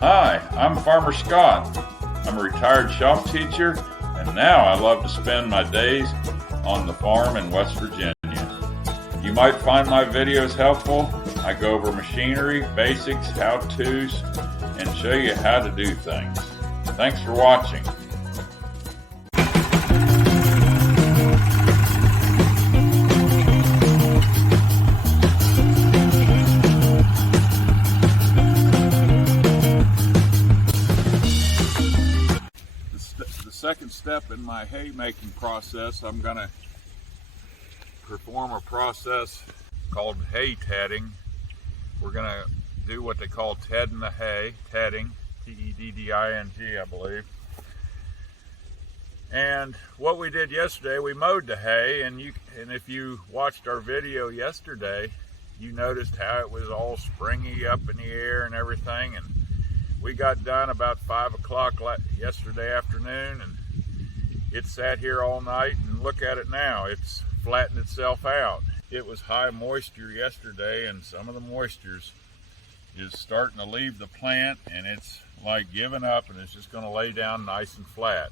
Hi, I'm Farmer Scott. I'm a retired shop teacher, and now I love to spend my days on the farm in West Virginia. You might find my videos helpful. I go over machinery, basics, how-tos, and show you how to do things. Thanks for watching. The second step in my hay making process, I'm going to perform a process called hay tedding. We're going to do what they call tedding the hay, tedding, T-E-D-D-I-N-G, I believe. And what we did yesterday, we mowed the hay, and if you watched our video yesterday, you noticed how it was all springy up in the air and everything. And we got done about 5 o'clock yesterday afternoon, and it sat here all night, and look at it now. It's flattened itself out. It was high moisture yesterday, and some of the moistures is starting to leave the plant, and it's like giving up, and it's just going to lay down nice and flat.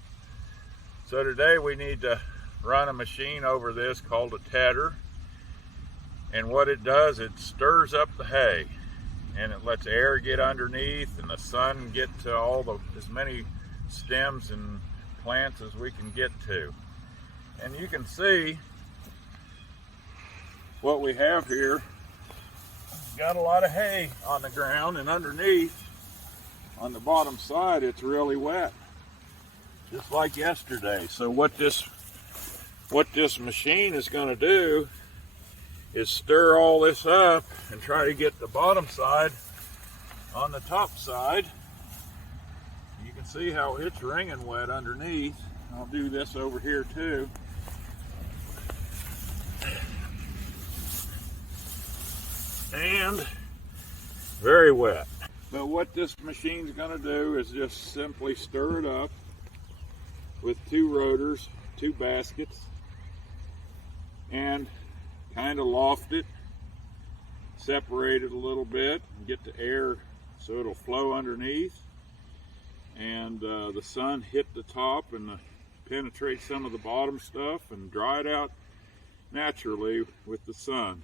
So today we need to run a machine over this called a tedder, and what it does, it stirs up the hay, and it lets air get underneath and the sun get to as many stems and plants as we can get to. And you can see what we have here. Got a lot of hay on the ground, and underneath on the bottom side it's really wet, just like yesterday. So what this machine is going to do is stir all this up and try to get the bottom side on the top side. You can see how it's wringing wet underneath. I'll do this over here too. And very wet. But what this machine's going to do is just simply stir it up with 2 rotors, 2 baskets, and kind of loft it, separate it a little bit, and get the air so it'll flow underneath, and the sun hit the top and penetrate some of the bottom stuff and dry it out naturally with the sun.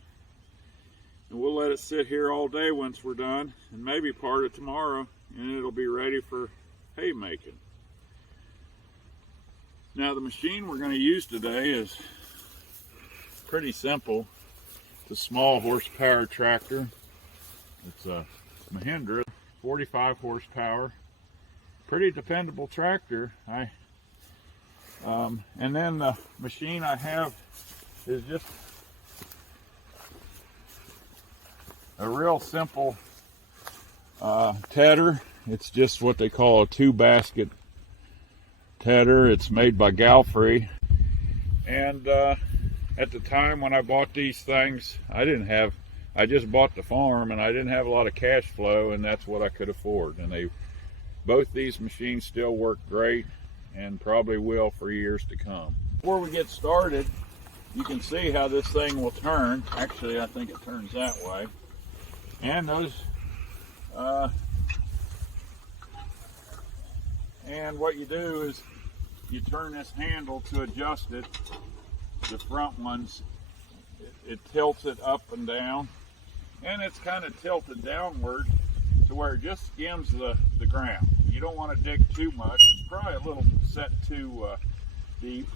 And we'll let it sit here all day once we're done, and maybe part of tomorrow, and it'll be ready for hay making. Now the machine we're going to use today is pretty simple. It's a small horsepower tractor. It's a Mahindra, 45 horsepower. Pretty dependable tractor. And then the machine I have is just a real simple tedder. It's just what they call a 2-basket tedder. It's made by Galfre. And at the time when I bought these things, I just bought the farm, and I didn't have a lot of cash flow, and that's what I could afford. And both these machines still work great, and probably will for years to come. Before we get started, you can see how this thing will turn. Actually, I think it turns that way. And and what you do is you turn this handle to adjust it. The front ones, it tilts it up and down, and it's kind of tilted downward to where it just skims the ground. You don't want to dig too much. It's probably a little set too deep,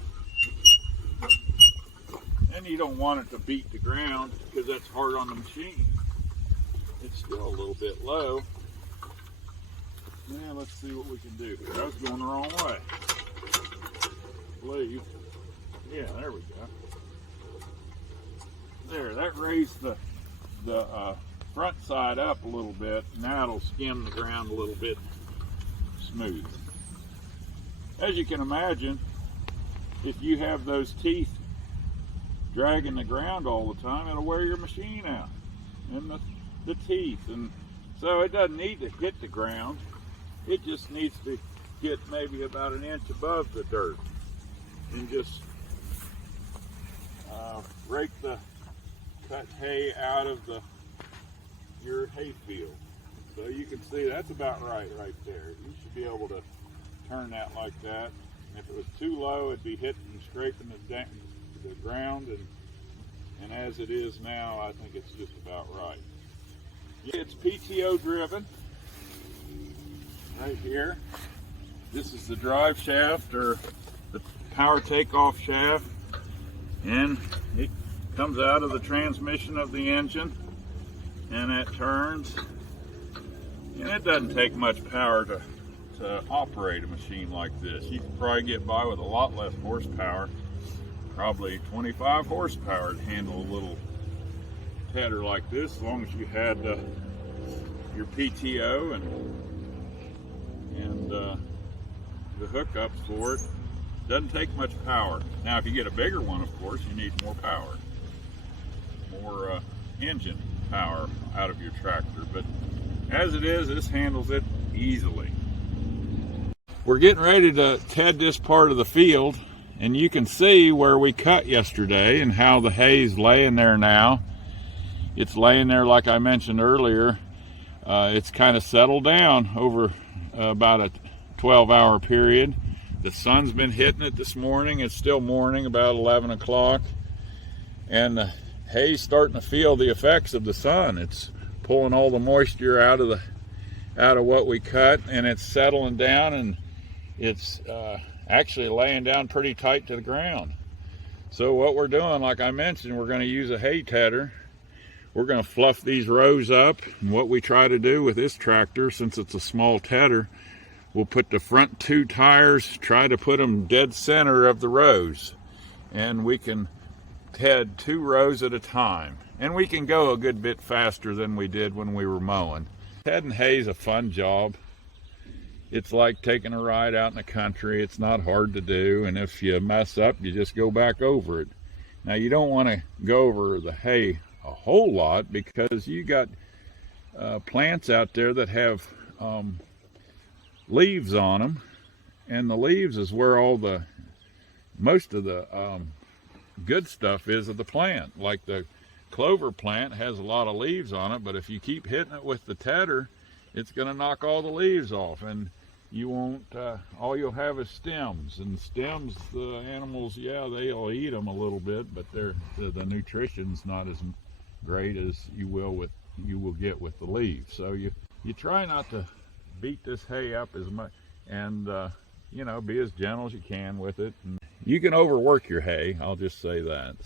and you don't want it to beat the ground because that's hard on the machine. It's still a little bit low. Now let's see what we can do here. I was going the wrong way, I believe. Yeah, there we go. There, that raised the front side up a little bit. Now it'll skim the ground a little bit smooth. As you can imagine, if you have those teeth dragging the ground all the time, it'll wear your machine out. And the teeth, and so it doesn't need to hit the ground. It just needs to get maybe about an inch above the dirt, and just rake the cut hay out of your hay field. So you can see that's about right there. You should be able to turn that like that. And if it was too low, it'd be hitting and scraping the ground. And as it is now, I think it's just about right. It's PTO driven right here. This is the drive shaft, or the power takeoff shaft, and it comes out of the transmission of the engine, and it turns. And it doesn't take much power to operate a machine like this. You can probably get by with a lot less horsepower, probably 25 horsepower to handle a little tedder like this, as long as you had your PTO and the hookups for it. Doesn't take much power. Now, if you get a bigger one, of course, you need more power, more engine power out of your tractor. But as it is, this handles it easily. We're getting ready to ted this part of the field, and you can see where we cut yesterday and how the hay's laying there now. It's laying there like I mentioned earlier. It's kind of settled down over about a 12-hour period. The sun's been hitting it this morning. It's still morning, about 11 o'clock. And the hay's starting to feel the effects of the sun. It's pulling all the moisture out of what we cut, and it's settling down, and it's actually laying down pretty tight to the ground. So what we're doing, like I mentioned, we're going to use a hay tedder. We're going to fluff these rows up, and what we try to do with this tractor, since it's a small tedder, we'll put the front two tires, try to put them dead center of the rows, and we can ted 2 rows at a time. And we can go a good bit faster than we did when we were mowing. Tedding hay is a fun job. It's like taking a ride out in the country. It's not hard to do, and if you mess up, you just go back over it. Now, you don't want to go over the hay a whole lot, because you got plants out there that have leaves on them, and the leaves is where most of the good stuff is of the plant. Like the clover plant has a lot of leaves on it, but if you keep hitting it with the tedder, it's going to knock all the leaves off, and you won't, all you'll have is stems. And stems, the animals, yeah, they'll eat them a little bit, but the nutrition's not as great as you will get with the leaves. So you try not to beat this hay up as much, and you know, be as gentle as you can with it. And you can overwork your hay, I'll just say that.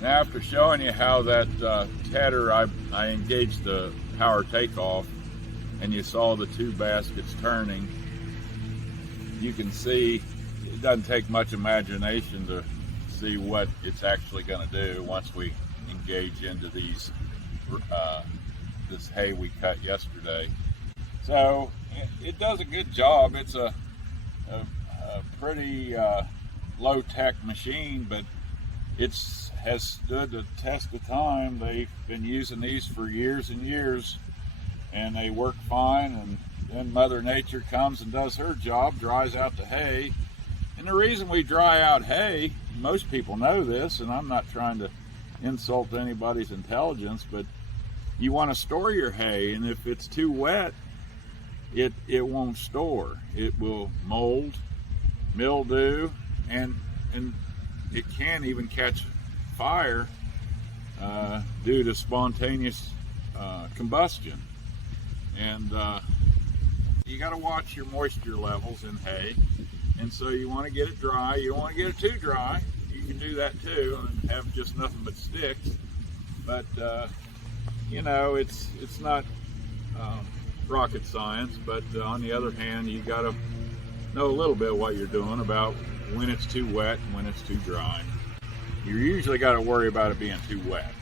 Now, after showing you how that tedder, I engaged the power takeoff, and you saw the 2 baskets turning, you can see it doesn't take much imagination to see what it's actually going to do once we engage into these this hay we cut yesterday. So it does a good job. It's a pretty low-tech machine, but has stood the test of time. They've been using these for years and years, and they work fine. And then Mother Nature comes and does her job, dries out the hay. And the reason we dry out hay, most people know this, and I'm not trying to insult anybody's intelligence, but you want to store your hay, and if it's too wet, it won't store. It will mold, mildew, and it can even catch fire due to spontaneous combustion. And you got to watch your moisture levels in hay, and so you want to get it dry. You don't want to get it too dry. You can do that too and have just nothing but sticks. But you know, it's not rocket science. But on the other hand, you got to know a little bit what you're doing about when it's too wet and when it's too dry. You usually got to worry about it being too wet.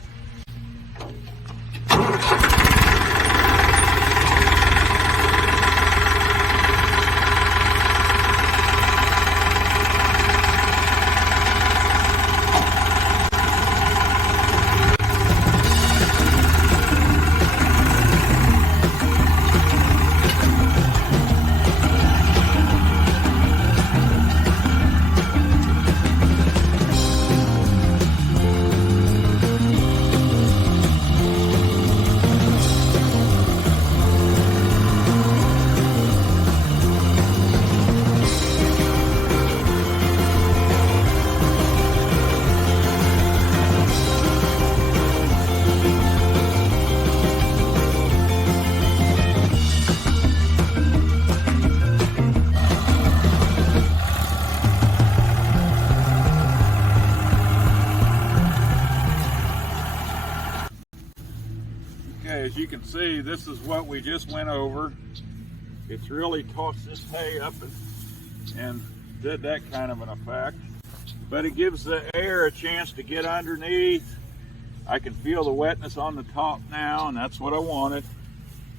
Okay, as you can see, this is what we just went over. It's really tossed this hay up and did that kind of an effect. But it gives the air a chance to get underneath. I can feel the wetness on the top now, and that's what I wanted.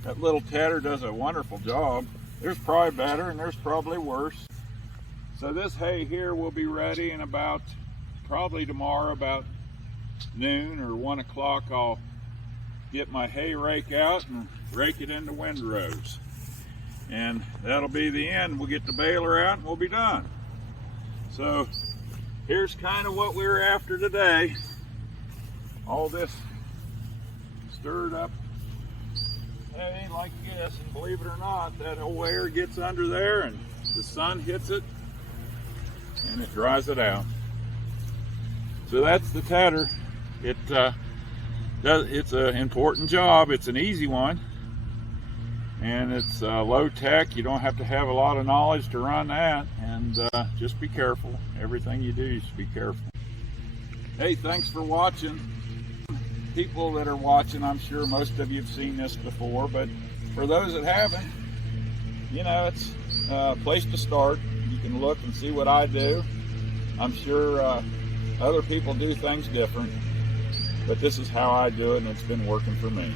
That little tedder does a wonderful job. There's probably better and there's probably worse. So this hay here will be ready in about, probably tomorrow about noon or 1 o'clock. I'll get my hay rake out and rake it into windrows. And that'll be the end. We'll get the baler out and we'll be done. So here's kind of what we were after today. All this stirred up hay like this, and believe it or not, that whole air gets under there and the sun hits it and it dries it out. So that's the tedder. It's an important job. It's an easy one, and it's low tech. You don't have to have a lot of knowledge to run that, and just be careful. Everything you do, just be careful. Hey, thanks for watching. People that are watching, I'm sure most of you have seen this before, but for those that haven't, you know, it's a place to start. You can look and see what I do. I'm sure other people do things different, but this is how I do it, and it's been working for me.